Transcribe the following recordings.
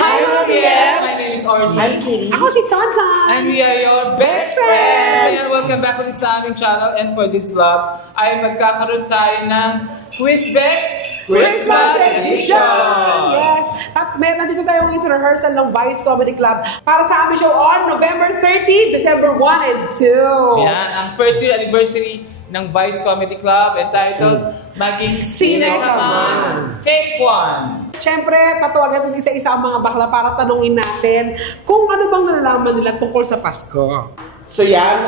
Hi, yes! My name is Orly. I'm Kitty. Ako si Tonton. And we are your best friends! Ayan, welcome back ulit sa aming channel. And for this vlog, ay magkakaroon tayo ng Quiz Best Christmas Edition! Yes! At nandito tayo ngayon sa rehearsal ng Vice Comedy Club para sa aming show on November 30, December 1 and 2. Ayan, ang first year anniversary ng Vice Comedy Club entitled Maging Sine Ka Man, Take 1! Siyempre, tatawagan natin isa-isa ang mga bakla para tanungin natin kung ano bang nalalaman nila tungkol sa Pasko. So yan,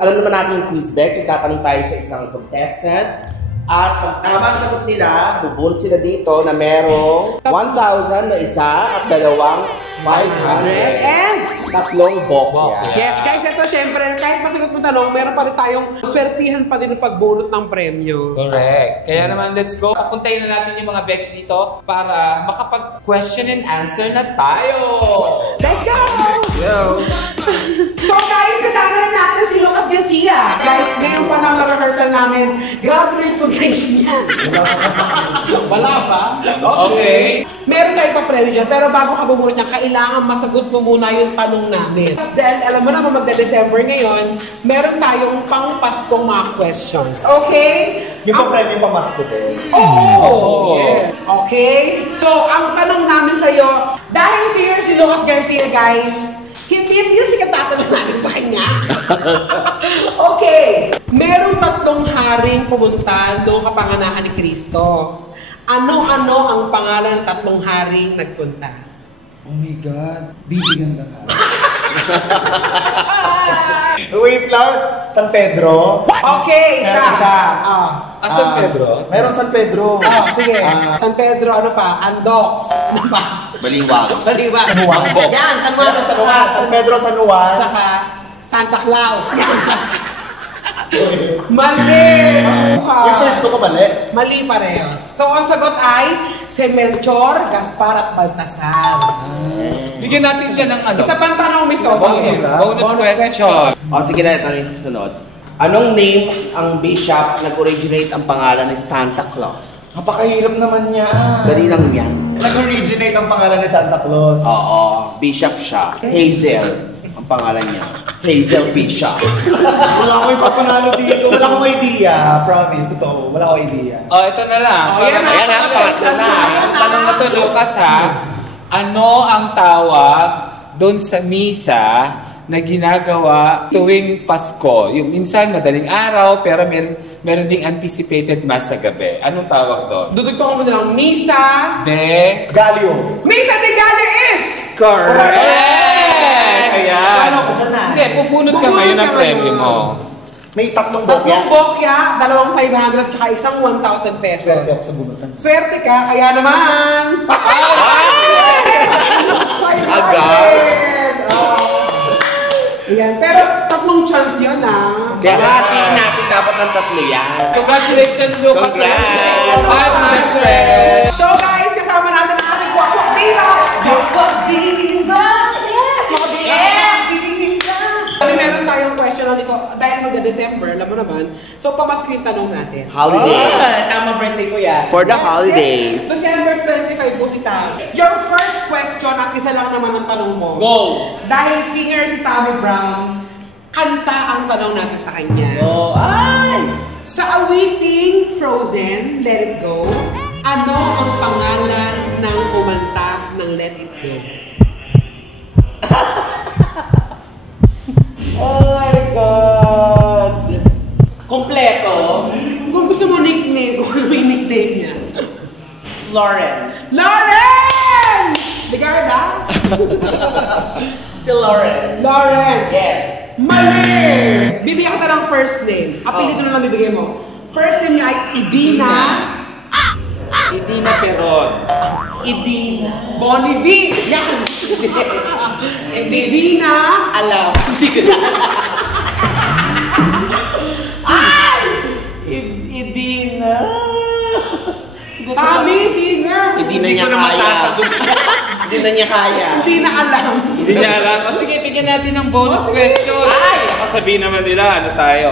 alam naman natin yung quiz best. So tatanong tayo sa isang contestant. At pag tama ang sagot nila, bubunot sila dito na merong 1,000 na isa at dalawang 500. And tatlong bokya. yes, guys, ito syempre, kahit masagot mo tanong, meron pa rin tayong swertihan pa din ng pagbunot ng premyo. Correct. Kaya naman, let's go. Papuntayin na natin yung mga Bex dito para makapag-question and answer na tayo. Let's go! Yo! So guys, kasama na natin si Lucas Garcia. Guys, ngayon pa lang na-rehearsal namin. Grabe na yung progression niya. Wala pa? Okay. Meron tayo pa premyo dyan, pero bago ka bumunot niya, kailangan masagot mo muna yung tanong namin. Dahil alam mo naman magda-December ngayon, meron tayong pang-Paskong mga questions. Okay? Yung pa-premyo pamasko din. Oh, yes. Okay? So, ang tanong namin sa'yo, dahil singer si Lucas Garcia, guys, hindi yung music ang tatanong natin sa kanya. Okay. Merong tatlong haring pumunta doon kapanganakan ni Kristo. Ano-ano ang pangalan ng tatlong haring nagpunta? Oh my God. Bibigyan ka. Wait lang. San Pedro. Okay, isa. Isa. San Pedro? Meron San Pedro. Sige. San Pedro, ano pa? Andox. Ano pa? Baliwag. Baliwag. San Juan. Yan, San Juan. San Juan. San Pedro, San Juan. Tsaka Santa Claus. Mali! Yung first ko mali. Mali parehas. So, ang sagot ay si Melchor, Gaspar at Baltasar. Bigyan natin siya ng ano? Isa pang tanong, Miss Oso. Bonus question. O sige na, ito yung susunod. Anong name ang bishop nag-originate ang pangalan ni Santa Claus? Napakahirap naman niya. Dali lang yan. Nag-originate ang pangalan ni Santa Claus. Oo, bishop siya. Hazel ang pangalan niya. Hazel Bishop. Wala akong ipapanalo dito. Wala akong idea. Promise, totoo. Wala akong idea. Oh, ito na lang. Yan na, pangatlo na. Ang tanong na to, Lucas, ha? Ano ang tawag doon sa misa na ginagawa tuwing Pasko? Yung minsan madaling araw, pero meron ding anticipated mass sa gabi. Anong tawag doon? Dudugtong mo na lang, Misa De... Galio. Misa de Gallo is! Correct! Ayan. Ano ko siya na? Hindi, pupunot ka ngayon ng premyo mo. May tatlong Tatlong bokya. bokya, dalawang 500, tsaka isang 1,000 pesos. Swerte ako sa bunutan. Swerte ka, kaya naman! Agad! Ayan, pero tatlong chance yun, ah. Kaya hatiin natin dapat ng tatlo yan. Congratulations, Lucas! Congrats! 5 months red! So guys, kasama natin ang ating Kwakwak Diva! Kwakwak Diva! Yes! Mga Diva! Kami meron tayong question na dito, dahil magda-December, alam mo naman. So, pamasko yung tanong natin. Holiday. Tama birthday ko yan. For the holidays. December 25 po si Tammy. Your first question, at isa lang naman ang tanong mo. Go! Dahil singer si Tammy Brown, kanta ang tanong natin sa kanya. Oh, ay! Sa awiting Frozen, Let It Go, ano ang pangalan ng kumanta ng Let It Go? Oh my God! Kompleto. Kung gusto mo nickname, kung ano yung nickname niya. Lauren. Lauren! Ligarda? Si Lauren. Lauren! Yes. Mali! Bibigyan kita ng first name. Apelido na lang bibigyan mo. First name niya ay Idina. Idina Peron. Idina. Bonnie V! Yan! Hindi. Idina. Alam. Hindi ko na. Ay! Idina. Tami, singer! Hindi na niya kaya. Hindi na niya kaya. Hindi na alam. Hindi niya alam. O sige, bigyan natin ng bonus question. Ay! Baka sabihin naman nila, ano tayo?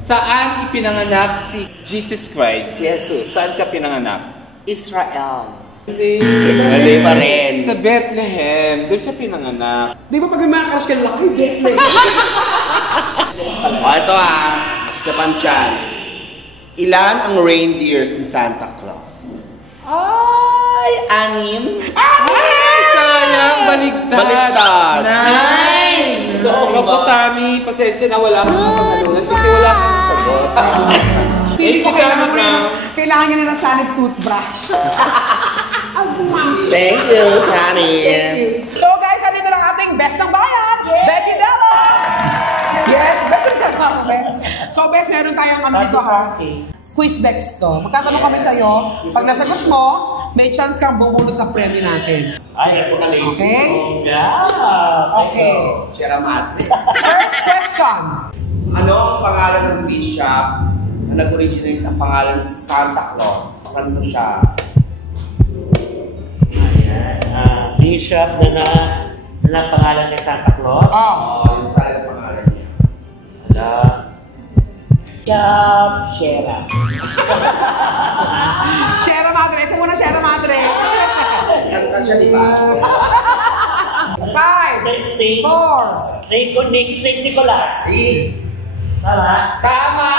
Saan ipinanganak si Jesus Christ, si Jesus? Saan siya pinanganak? Israel. Mali pa rin. Sa Bethlehem. Doon siya pinanganak. Di ba pag may mga crush ka nila, ay, Bethlehem. O, ito sa panchan. Ilan ang reindeers ni Santa Claus? Ay, anim. Sayang, baligtad. Baligtad. Nine! Oo, Tami, pasensya na wala kang pangalanan kasi wala kang sagot. Feeling ko kailangan kailangan niya na ng solid toothbrush. Thank you, Tammy. So guys, andito lang ating best ng bayan, Becky Della! Yes, best ng bayan. So best, meron tayong ano dito ha? Quiz Bex to. Magtatanong kami sa'yo. Pag nasagot mo, may chance kang bumulot sa premyo natin. Ay, ito ka lady. Okay? Yeah. Okay. Sierra Madre. First question. Ano ang pangalan ng bishop na nag-originate ng pangalan ng Santa Claus? Saan to siya? Ayan. Bishop na pangalan ni Santa Claus. Yung talagang pangalan niya. Ala. Shera. Sierra Madre. Isa muna Sierra Madre. Santa siya, di ba? 5, Saint 4. Saint Nicholas. Tama? Tama!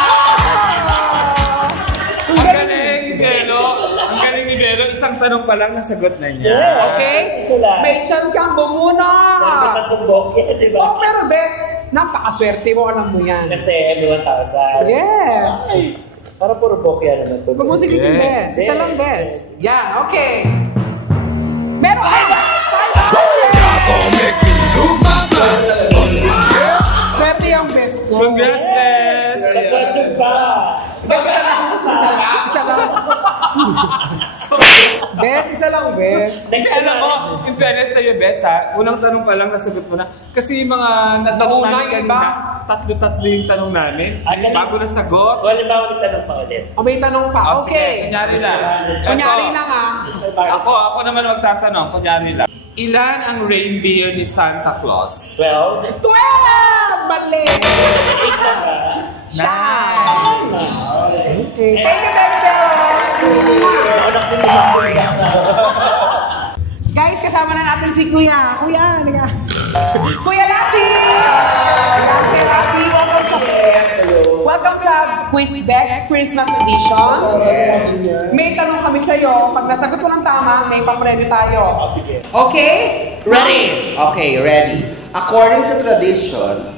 Ang galing ni Belo. Ang galing ni Belo. Isang tanong pa lang, nasagot na niya. Okay? May chance kang bumunot. Tatlong bokeh, di Oh, ba? pero best, napakaswerte mo, alam mo yan. Kasi everyone 1,000. Yes. Para puro bokeh naman to. Huwag mo sigitin, best. Isa lang, best. Yan, okay. Meron ka! 500! Swerte yung best ko. Congrats, Bes! Sa question pa. Isa lang. Best, isa lang, best. Hindi, alam mo, in fairness sa'yo, Bes, ha? Unang tanong pa lang, nasagot mo na. Kasi yung mga natanong Nauna namin yung kanina, iba. tatlo-tatlo yung tanong namin. Bago nasagot. Wala ba ako tanong pa ulit? O, may tanong pa. Oh, sige, Okay. kunyari lang. Kunyari Ito. lang, ah. Ako naman magtatanong, kunyari lang. Ilan ang reindeer ni Santa Claus? 12. 12! Mali! Nine! Okay. Thank you, baby Bella! Guys, kasama na natin si Kuya. Kuya, halika. Kuya Lassie! Kuya Lassie, welcome sa Quiz Bex Christmas Edition. May tanong kami sa'yo. Pag nasagot mo ng tama, may papremyo tayo. Okay? Ready? Okay, ready. According sa tradition,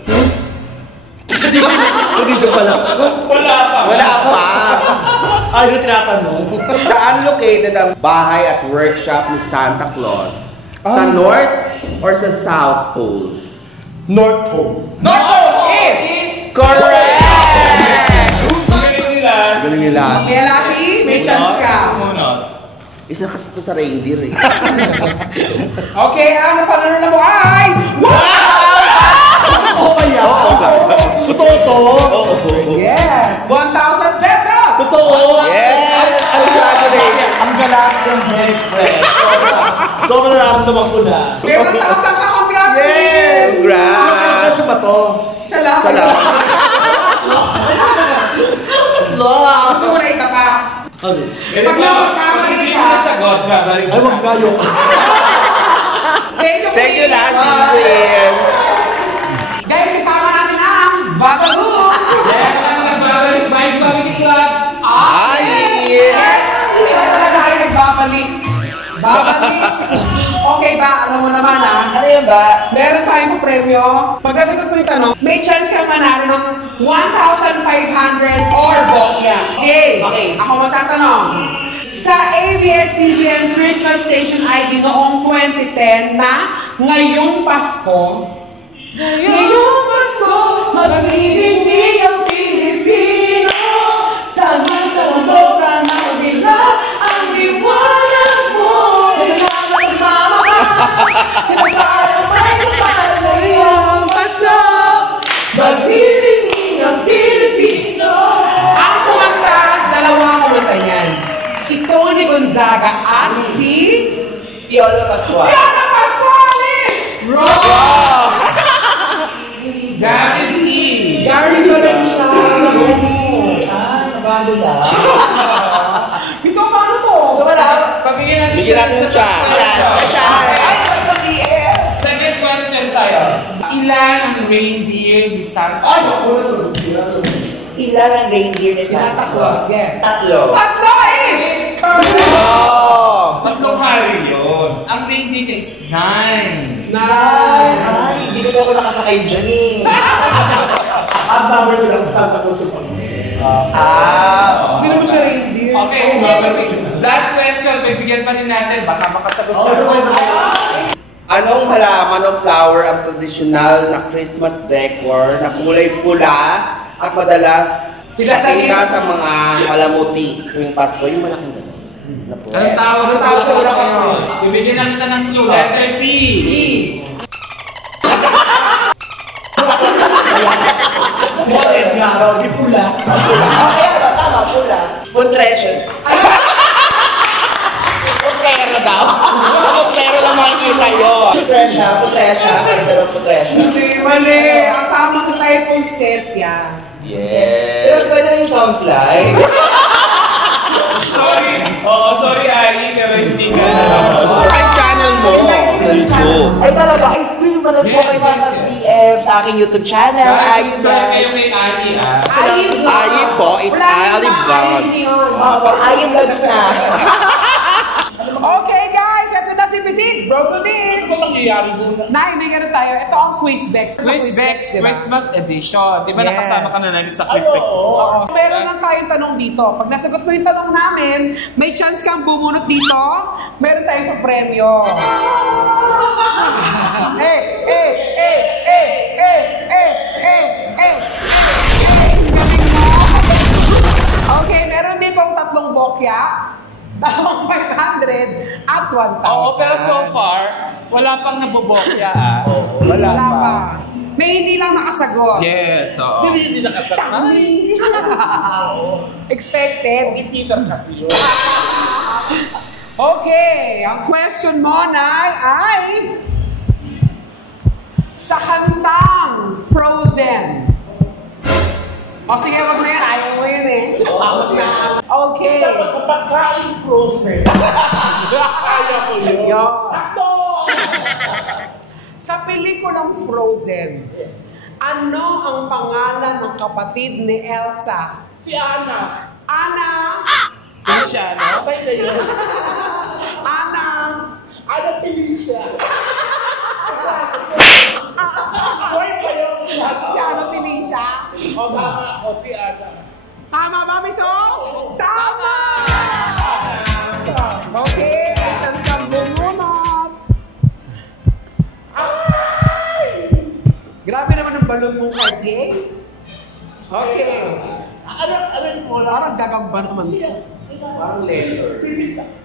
Tradition pala. wala pa. Ay, yung tinatanong. Saan located ang bahay at workshop ni Santa Claus? Sa North or sa South Pole? North Pole. North Pole is... Correct! Galing nila. Galing nila. Kuya Lassie, may chance ka. Isa kasi ito sa reindeer eh. Okay, ang napanood na mo ay... Wow! Oo ba yan? Oo ka. Totoo to? Yes! 1,000 pesos! Totoo? Yes! Congratulations! Ang galak ng best friend. Sobrang nararamdaman ko na. May 1,000 ka, congrats! Yes! Congrats! Kasi ba to? Salamat! Salamat. Gusto mo na isa pa? Ano? Pag Hindi mo nasagot, babalik Ay, wag tayo. Thank you, Lassie Queen. Guys, isama natin ang Babalu! Yes, ang nagbabalik, Vice Family Club. Ay! Yes! Siya na tayo nagbabalik. Babalik! Okay ba? Alam mo naman Ano yun ba? meron tayong premyo. Pag nasagot mo yung tanong, may chance kang manalo ng 1,500 or bokya. Okay. Ako magtatanong. Sa ABS-CBN Christmas Station ID noong 2010 na ngayong Pasko, ngayong Pasko, magbibigay ang Pilipino. Sama sa mundo ka na magila ang liwanag mo. Magbibigay ang Pilipino. Ang kumanta, dalawa kumanta niyan. Si Tony Gonzaga at si Piolo Pascual. Piana Pascualis! Wrong! Gary B. Gary Valencia. Nabago lang. Gusto mo paano mo? So wala, pag bigyan Bigyan natin sa siya. Second question tayo. Ilan ang reindeer ni Santa Claus? Ilan ang reindeer ni Santa Claus? Yes. Tatlo. Tatlo is! Oh! Tatlong hari yun. Ang reindeer niya is 9. Ay, hindi ko ako nakasakay dyan eh. At number sila sa Santa Cruz yung pag Hindi naman siya reindeer. Okay, last question. Bibigyan pa rin natin. Baka makasagot siya. Anong halaman o flower ang tradisyonal na Christmas decor na kulay pula at madalas kita sa mga palamuti tuwing Pasko? Yung malaking gano'n. Anong tawag sa tawag sa bulaklak mo? Bibigyan na kita ng clue. Letter P. Bakit nga? Di pula. Kaya ba? Tama, pula. Puntressions. Putrero daw. Putrero lang makikita yun. Putresya. Kaya daw putresya. Hindi, mali. Ang sama sa typong set yan. Pero Yes. pwede na yung sound slide. Sorry. Oo, sorry Ali, pero hindi ka Ang channel mo sa YouTube. Ay talaga, ay manood po kayo mga PM sa aking YouTube channel. Guys, subscribe kayo kay Ali, ah. Ayi po, Ali Vlogs. Ayun vlogs na. Okay guys, ito na si Petit. Broken Beach. Ano nangyayari doon? Nay, may ganun tayo. Ito ang Quizbex. Quizbex diba? Christmas Edition. Di ba Yes. nakasama ka na namin sa Quizbex? Oo. Meron lang tayong tanong dito. Pag nasagot mo yung tanong namin, may chance kang bumunot dito. Meron tayong papremyo. Okay, meron dito ang tatlong bokya. Dalawang 500 at 1,000. Oo, pero so far, wala pang nabubokya, ah. Wala pa. May hindi lang nakasagot. Yes, oo. Sino hindi nakasakay? Expected. Repeater kasi yun. Okay, ang question mo, Nay, ay sa kantang Frozen. O sige, wag na yan. Ayaw mo yun eh. Okay. Dapat sa pagkain process. Kaya ko yun. Yo. Sa pelikulang Frozen, ano ang pangalan ng kapatid ni Elsa? Si Ana. Anna. Siya, no? Patay na yun. Anna. Ana Felicia. Boy pa yun. Si Anna Felicia. O tama ako, si Ana. Tama ba, Miso? Tama! Okay, chance kang bumunot. Ay! Grabe naman ang balon mong Cartier. Okay. Ano mo na? Parang gagamba naman. Parang letter.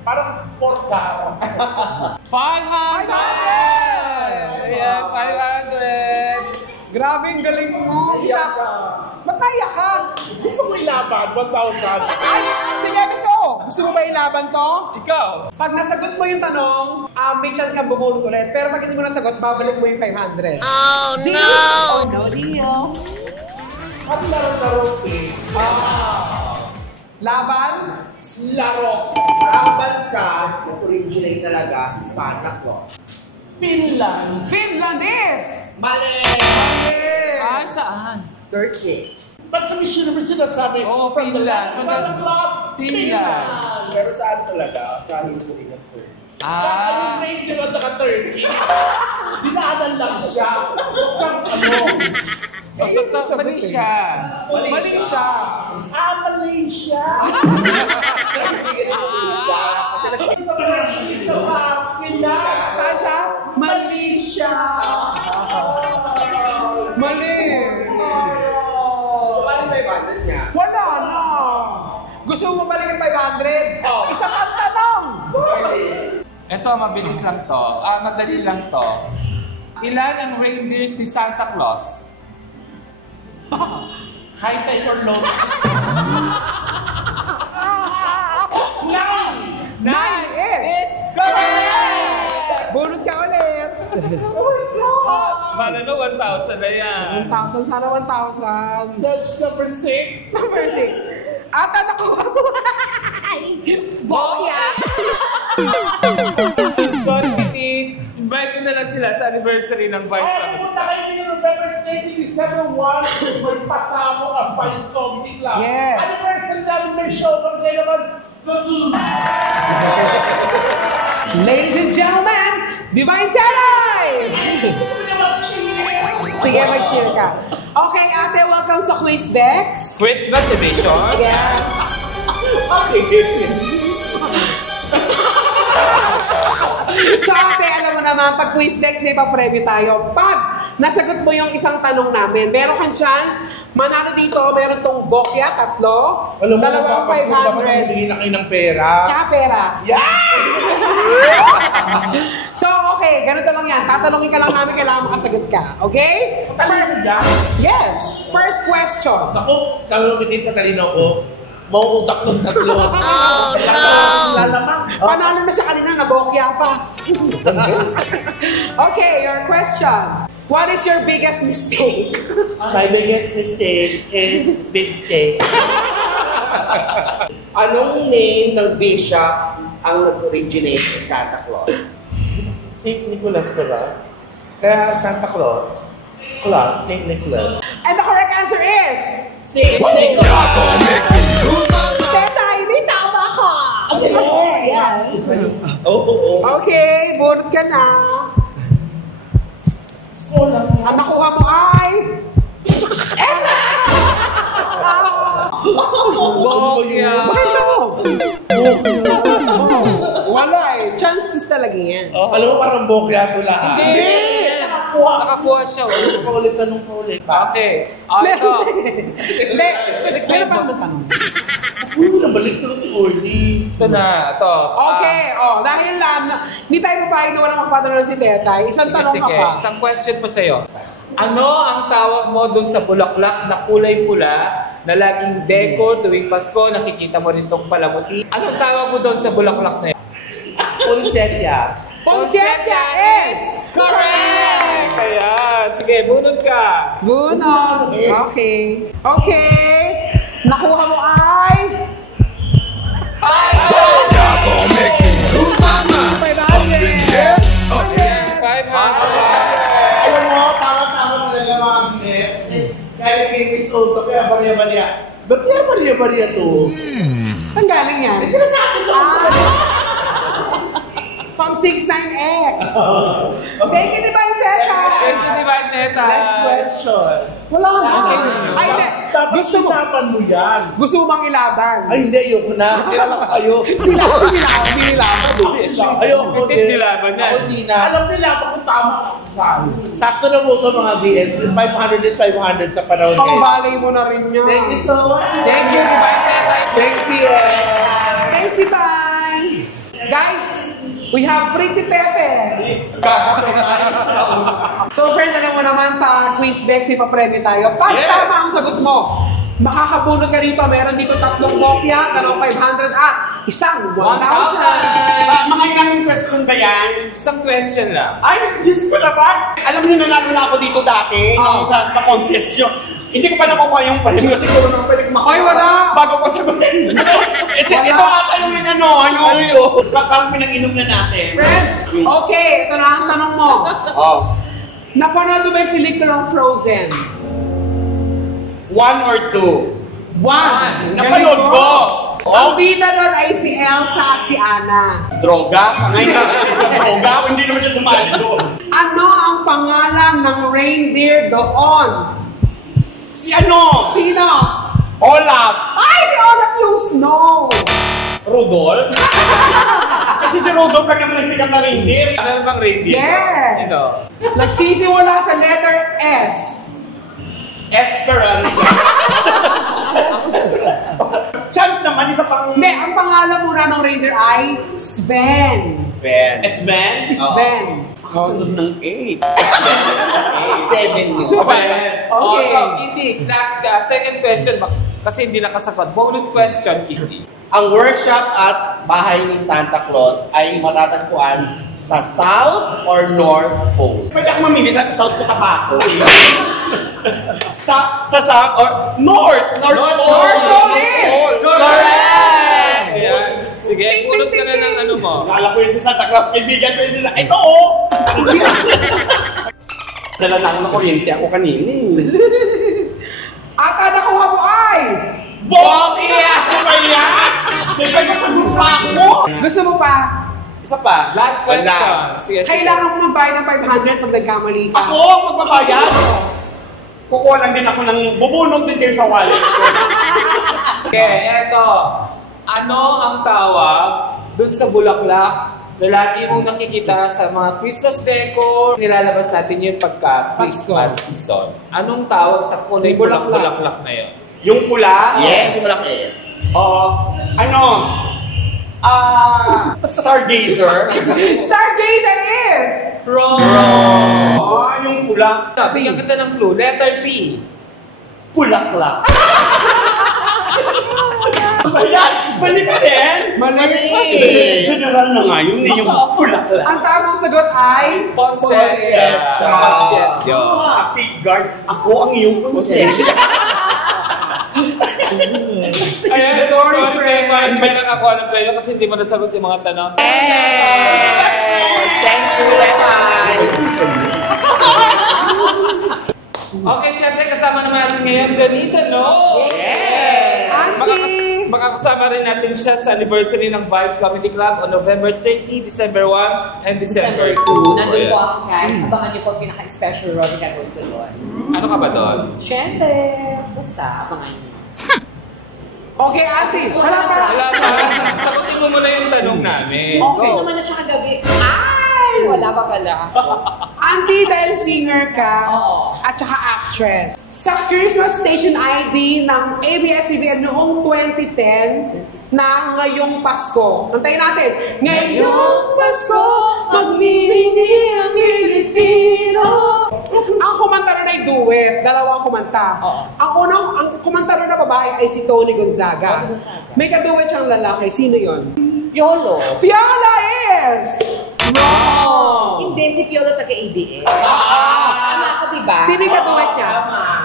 Parang 4 500! Yeah, 500! Grabe ang galing mo. Ba't naiyak ka? Gusto mo ilaban, 1,000. Ay, sige, Miso. Gusto mo ba ilaban to? Ikaw! Pag nasagot mo yung tanong, may chance kang bumulot ulit. Pero pag hindi mo nasagot, babalik mo yung 500. Oh, no! Deal or no deal? Ang laro-laro eh. Laban? Laro. Ang bansa nag-originate talaga si Santa Claus. Finland. Finlandese! Mali! Ah, saan? Turkey. Ba't sa Miss Universe sinasabi? Oo, From the Finland. land of Santa Claus, Finland. Pero saan talaga? Sa history ng Turkey. Ah, Yung radio at naka-Turkey, dinaanan lang siya. Huwag kang ano. basta mali siya. Mali siya. Malaysia. Sa Finland. Saan siya? Malaysia. Mali. So, paano may bandit niya? Wala na. Gusto mo balik ang 500? Isa pang tanong. Ito, mabilis lang to. Madali lang to. Ilan ang reindeers ni Santa Claus? High tide or low Nine is correct! bunot ka ulit. Mana no, 1,000 na yan. 1,000, sana 1,000. Judge number 6. Number 6. Ata nakuha mo. Boya. sila sa anniversary ng Vice Ay, Comedy pumunta Club. kayo din November 20, December 1, may pasamo ang Vice Comedy Club. Yes. Anniversary namin may show kami kayo naman. Ladies and gentlemen, Divine Time! Gusto niya mag-cheer. Sige, mag-cheer ka. Okay, ate, welcome sa Quizbex. Christmas edition. Yes. So ate, alam mo naman, pag Quizbex, may pa-preview tayo. Pag nasagot mo yung isang tanong namin, meron kang chance, manalo dito, meron tong bokya, 3, Alam mo, dalawang papasko dapat 500, bibigyan na kayo ng pera. tsaka pera. Yeah! So, okay, ganito lang yan. Tatanungin ka lang namin, kailangan makasagot ka. Okay? Talino siya. Yes! First question. Ako, sabi mo bitin patalino ko, mauutak ng 3. Oh, no! Lalamang. Panalo na siya kanina, nabokya pa. Okay, your question. What is your biggest mistake? My biggest mistake is big steak. Anong name ng bishop ang nag-originate sa Santa Claus? St. Nicholas ka ba? Kaya Santa Claus, St. Nicholas. And the correct answer is... St. Nicholas! Teta, hindi tama ka! Yes. Oo. Okay, bunot ka na. Ang nakuha mo ay... Bokya. Bakit mo? Wala eh. Chances talaga yan. Alam mo parang bokya ito lahat. Hindi. Nakakuha siya. Paulit tanong paulit. Okay. Ito. Hindi. Meron pa ako tanong. Uy, nabalik ko ni Orly. Ito na. Ito. Okay. Dahil hindi tayo papayag na walang magpatanong si Tetay. Isang tanong ka pa. Isang question pa sa'yo. Ano ang tawag mo dun sa bulaklak na kulay pula na laging decor tuwing Pasko? Nakikita mo rin itong palamuti. Anong tawag mo dun sa bulaklak na yun? Poinsettia. Poinsettia is correct! Kaya, sige, bunot ka. Bunot. Okay. Okay. Nakuha mo ay... 500! 500. Alam mo, tama-tama talaga mga binip. Kaya kay Miss Otto, kaya bariya-bariya. Ba't kaya bariya-bariya to? Saan galing yan? Sinasabi ko. Pang 698. Thank you, Divine Teta. Thank you, Divine Teta. Next question. Wala nga. Ay, hindi. Dapat Gusto mo, sinapan mo yan. gusto mo bang ilaban? Ay, hindi. Ayoko na. Kailan ka kayo? Sila kasi hindi nilaban. Ayoko Hindi nilaban yan. Ako hindi na. Alam nila kung tama ako saan. Sakto na po ito mga BS. 500 is 500 sa panahon Pang ngayon. balay mo na rin yan. Thank you so much. Thank you, Divine Teta. Thanks, BS. Thanks, Divine. Guys, we have Pretty Pepe. So, friend, alam mo naman pa, quiz Dex, ipapremyo tayo. Pag tama ang sagot mo, makakabunot ka rito. Meron dito 3 bokya, 500 at isang 1,000. Mga ilang question ba yan? Isang question lang. Ay, Diyos ko naman! Alam niyo, nanalo na ako dito dati, nung sa pa-contest nyo. Hindi ko pa nakukuha yung premyo, siguro nang pwede makuha. Ay, wala! Bago ko sagutin. Ito ata yung yung parang pinag-inom na natin. Friend, okay, ito na ang tanong mo. Napanood mo ba yung pelikulang Frozen? 1 or 2? 1. Napanood ko! Ang bida doon ay si Elsa at si Anna. Droga? Ngayon sa droga? Hindi naman siya sumali doon. Ano ang pangalan ng reindeer doon? Si ano? Sino? Olaf! Ay, si Olaf yung Snow! Rudolph? Kasi si Rudolph lang naman nagsikat na reindeer. Ano bang reindeer? Yes! Sino? Nagsisimula sa letter S. Esperanza. Chance naman, isa pang... Hindi, ang pangalan muna ng reindeer ay Sven. Ben. Sven? Sven. Kasunod ng 8. Sven. 7 yun. Okay. Okay. Kitty, last ka. Second question. Kasi hindi nakasagot. Bonus question, Kitty. Ang workshop at bahay ni Santa Claus ay matatagpuan sa South or North Pole? Pwede ako mamili sa South Cotabato. sa South or North. North Pole. North Pole is Correct! Ayan. Sige, pulot ka na ng ano mo. Akala ko yung si Santa Claus, kaibigan ko yung si Santa. Ito oh! Dala na ako na kuryente ako kanina. At ang nakuha mo ay... Boki! Ako ba yan? Nagsagot sa grupa ako! Gusto mo pa? Isa pa. Last question. Sige, sige. Kailangan mo magbayad ng 500 pag nagkamali ka. Ako, magbabayad. Kukuha lang din ako ng bubunod din kayo sa wallet ko. Okay, eto. Ano ang tawag dun sa bulaklak na lagi mong nakikita sa mga Christmas decor? Nilalabas natin yun pagka Christmas season. Anong tawag sa kulay bulaklak na yun? Yung pula? Yes, yung malaki. Oo. Ano? Stargazer? Stargazer is... Wrong! Yung pula. Bigyan kita ng clue. Letter P. Pulaklak. Ayan! Mali pa din! Mali! General na nga yun eh, yung pulaklak. Ang tamang sagot ay... Poinsettia. Safeguard. Ako ang iyong poinsettia. Ayan, sorry friend. Meron ako ng premyo kasi hindi mo nasagot yung mga tanong. Thank you, Lesan. Okay, syempre kasama naman natin ngayon, Janita, no? Yes! Auntie! Makakasama rin natin siya sa anniversary ng Vice Comedy Club on November 30, December 1, and December 2. Nandun po ako, guys. Abangan niyo po pinaka-special role ka doon. Ano ka ba doon? Siyempre, basta, abangan niyo. Okay, Auntie! Wala pa! Wala pa. Sagutin mo muna yung tanong namin. Okay naman na siya kagabi. Ay! Wala pa pala. Auntie, dahil singer ka, Oo. at saka actress. Sa Christmas Station ID ng ABS-CBN noong 2010 na ngayong Pasko. Antayin natin. Ngayong Pasko, magniringi ang Pilipino. Ang kumanta rin ay duet. Dalawang kumanta. Oo. Ang kumanta rin na babae ay si Tony Gonzaga. Tony Gonzaga. May kaduet siyang lalaki. Sino yon? Piolo. Piala is... Wrong! Hindi, si Piolo taga-ABS. Tama ako, diba? Sino yung kaduet niya?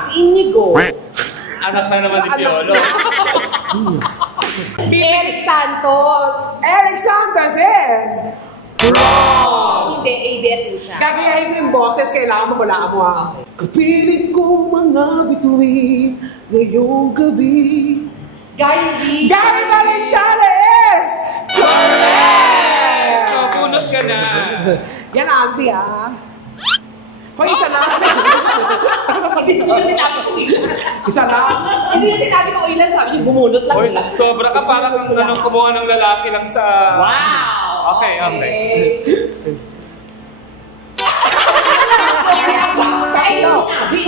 Si Inigo. Anak na naman ni Piolo. Eric Santos. Eric Santos is... Hindi, ABS din siya. Gagayahin ko yung boses, kailangan mahulaan mo ha. Okay. Kapiling ko mga bituin ngayong gabi. Gary V. Gary Valenciana is... Correct! So, bunot ka na. Yan, Auntie ha. Hoy, isa lang. Hindi ko sinabi ko ilan. Isa lang. Hindi yung sinabi ko ilan, sabi niyo bumunot lang Or, nila. sobra ka para kang anong kumuha ng lalaki lang sa... Wow! Okay, okay. Tayo!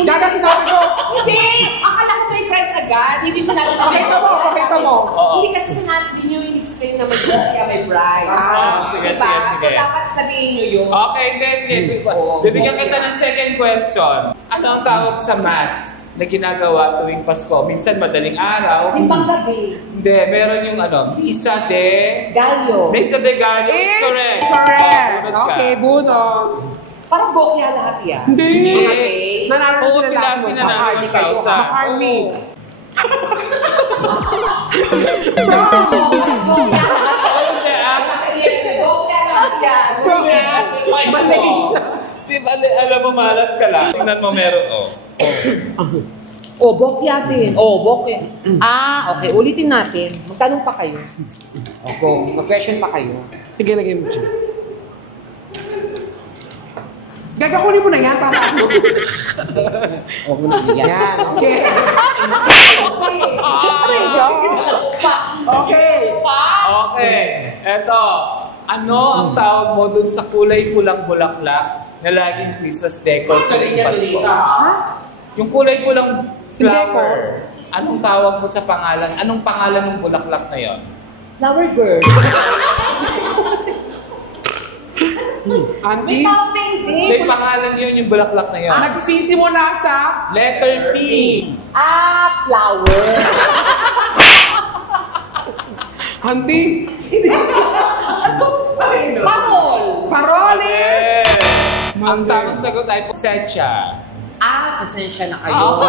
Daga sinabi ko. Hindi! Akala ko may price agad. Hindi sinabi ko may Pakita mo, pakita mo. Hindi kasi sinabi niyo yung explain na may price kaya may price. Sige, Diba? sige, sige. So dapat sabihin niyo yun. Okay, hindi. Sige. Bibigyan kita ng second question. Ano ang tawag sa mass na ginagawa tuwing Pasko? Minsan madaling araw. Simbang gabi. Hindi, meron yung Misa de... Gallo. Misa de Gallo is Is correct. correct. Oh, bunot ka. Okay, bunot. Parang bokya lahat yan. Hindi. Okay. Nanalo Oo, na sila last month. sinanalo Bacardi ng kayo. 1,000. Bacardi. Hindi, Bokya lahat yan. Mali siya. Di ba, alam mo, malas ka lang. Tingnan mo, meron, Oh, bokya din. Oh, bokya. Okay. Ulitin natin. Magtanong pa kayo. Okay. Mag-question pa kayo. Sige, lagay mo dyan. Gagakunin mo na yan para ano. Oh, yan. Yan, okay. Okay. Okay. Eto. Ano ang tawag mo dun sa kulay pulang bulaklak na laging Christmas decor tuwing Pasko? Yung kulay pulang flower. Anong tawag mo sa pangalan? Anong pangalan ng bulaklak na yon? Flower girl. Auntie, May pangalan yun yung bulaklak na yon. nagsisimula sa... Letter P. Flower. Auntie, Parol. Parolis! Ang tamang sagot ay poinsettia. Pasensya na kayo.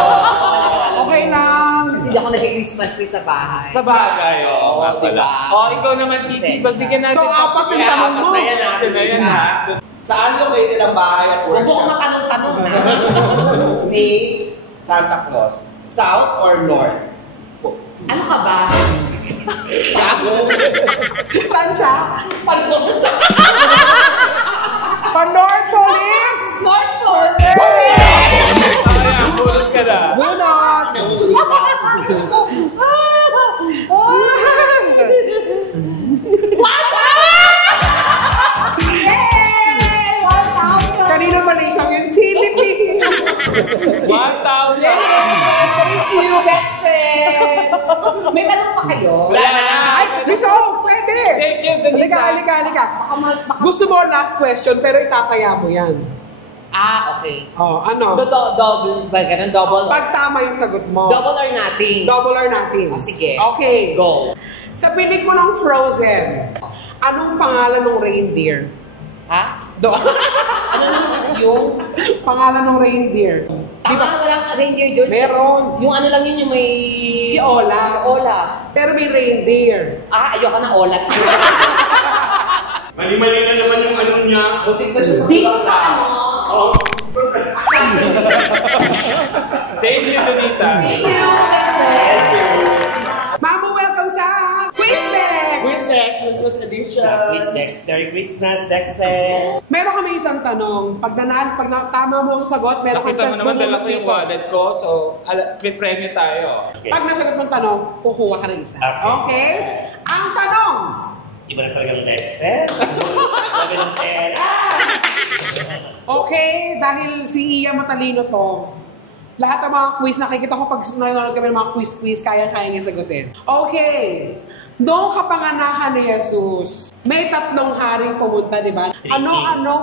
Okay lang. Kasi hindi ako nag-Christmas tree sa bahay. Sa bagay, oo. Oo, diba? Ikaw naman, Kitty, pagbigyan natin. So, apat yung tanong mo. na yan, Action na yan, ha? Saan located ang bahay at Huwag mo workshop matanong-tanong. ni Santa Claus? South or North? Ano ka ba? Saan siya? Pa-North Police! North Pole! Bulot ka na. Bunot! Kanino Malaysia yun? Philippines! 1,000! Thank you, best friend! May tanong pa kayo? Wala na. Ay, gusto! Pwede! Thank you, Danita. Halika. Gusto mo last question pero itataya mo yan. Okay. Ano? Double ba? Ganun, double? Pag tama yung sagot mo. Double or nothing? Double or nothing. Sige. Okay. Go. Sa pelikulang Frozen, anong pangalan ng reindeer? Ha? Ano Yung? pangalan ng reindeer? Tama walang reindeer, George? Meron. Yung ano lang yun, yung may... Si Ola. Ola. Pero may reindeer. Ayoko na Ola. Mali-mali na naman yung ano niya. Butik na siya sa Dito sa ano? Oh. Thank you, Danita. Thank you, best friend. Mama, welcome sa Quizdex! Quizdex Christmas Edition. Merry Christmas, Bex friend. Meron kami isang tanong. Pag tama mo ang sagot, meron kang Nakita mo chance naman, dala ko bumunot yung dito. wallet ko, so may premyo tayo. Pag nasagot mo ang tanong, kukuha ka ng isa. Okay. Okay? Ang tanong! Iba na talagang best friend. Sabi ng pera. Okay, dahil si Iya matalino to, lahat ng mga quiz, nakikita ko pag nanonood kami ng mga quiz-quiz, kaya-kaya niya sagutin. Okay, noong kapanganakan ni Jesus, may tatlong haring pumunta, di ba? Ano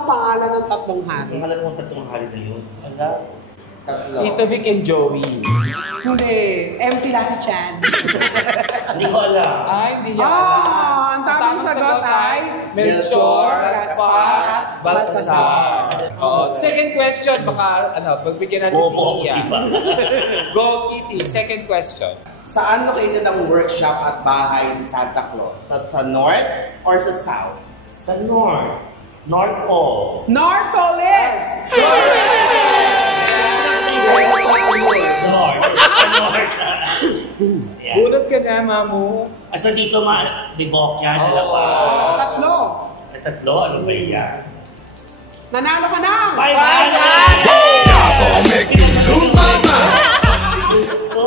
pangalan ng tatlong hari? Ang alam mo tatlong hari na yun. Ala. Tatlo. Tito Vic and Joey. Hindi, MC Lassie Chan. Hindi ko alam. Hindi niya alam. Ang tamang sagot ay Melchor, Gaspar, at Baltasar. Second question, baka pagbigyan natin Bobo, si Iya. diba? Go, Kitty. Second question. Saan located ang workshop at bahay ni Santa Claus? Sa North or sa South? Sa North. North Pole. North Police! North. North. Yeah. Bunot ka na, mamu. So dito bibok yan, dalawa. Tatlo. Ay, tatlo, ano ba yan? Nanalo ka na! 500! Gusto!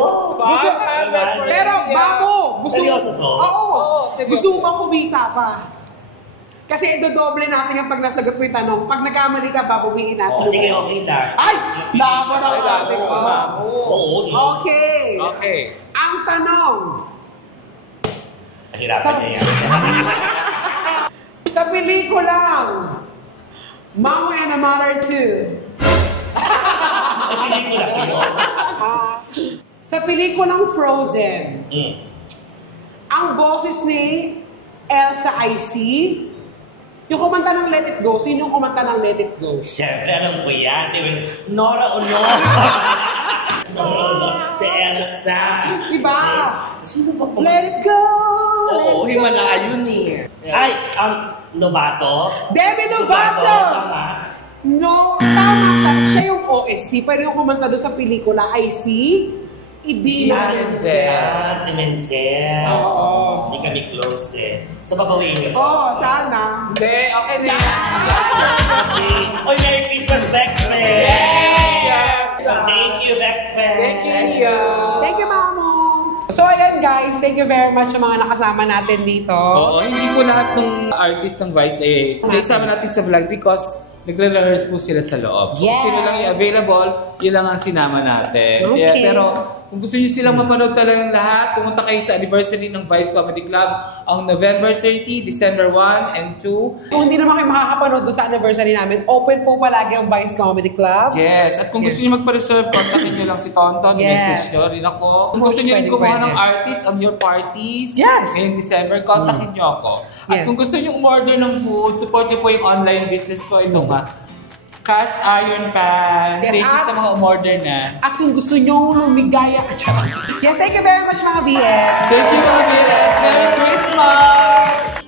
Pero, babo! Gusto mo? Seryoso to? Oo. seryoso. Gusto mo ba kumita pa? Kasi dodoble natin yung pag nasagot mo yung tanong. Pag nagkamali ka, babawiin natin. Sige, okay lang. Ay! Laban ang Lapit si mamu. Oo, Okay. Okay. Ang tanong, Hirapan niya yan. sa pelikulang Mama and a Mother 2, Ang pelikula ko yun. sa pelikulang Frozen, ang boses ni Elsa ay si... Yung kumanta ng Let It Go, sino yung kumanta ng Let It Go? Siyempre, alam ko yan. Di ba? Nora Honor. Si Elsa. Diba? Sino ba po? Let It Go! Oo, himala yun eh. Ay, Lobato? Demi Lobato, Lovato! tama. No, tama siya. Siya yung OST, pero yung kumanta doon sa pelikula ay si Idina Menzel. Si Menzel. Oo. Hindi kami close eh. So, babawiin ko. Oo, sana. Hindi, okay na yan. Oy, Merry Christmas, Bex friend! So, thank you, Bex friend! Thank you, Iya. Thank you, Mamo! So, ayan guys, thank you very much sa mga nakasama natin dito. Oo, hindi po lahat ng artist ng Vice naisama natin sa vlog because nagre-rehearse po sila sa loob. So, Yes. kung sino lang yung available, yun lang ang sinama natin. Okay. Pero kung gusto niyo silang mapanood talagang lahat, pumunta kayo sa anniversary ng Vice Comedy Club ang November 30, December 1 and 2. Kung hindi naman kayo makakapanood doon sa anniversary namin, open po palagi ang Vice Comedy Club. Yes, at kung gusto niyo magpa-reserve, kontakin niyo lang si Tonton, i-message niyo rin ako. Kung gusto niyo rin kumuha ng artist on your parties, Yes. ngayong December, kontakin niyo ako. At Yes. kung gusto niyo umorder ng food, support niyo po yung online business ko. Ito nga, cast iron pan. Yes, Thank you sa mga umorder na. At kung gusto nyo lumigaya ka dyan. Yes, thank you very much mga BF. Thank you, mga BS. Merry Christmas!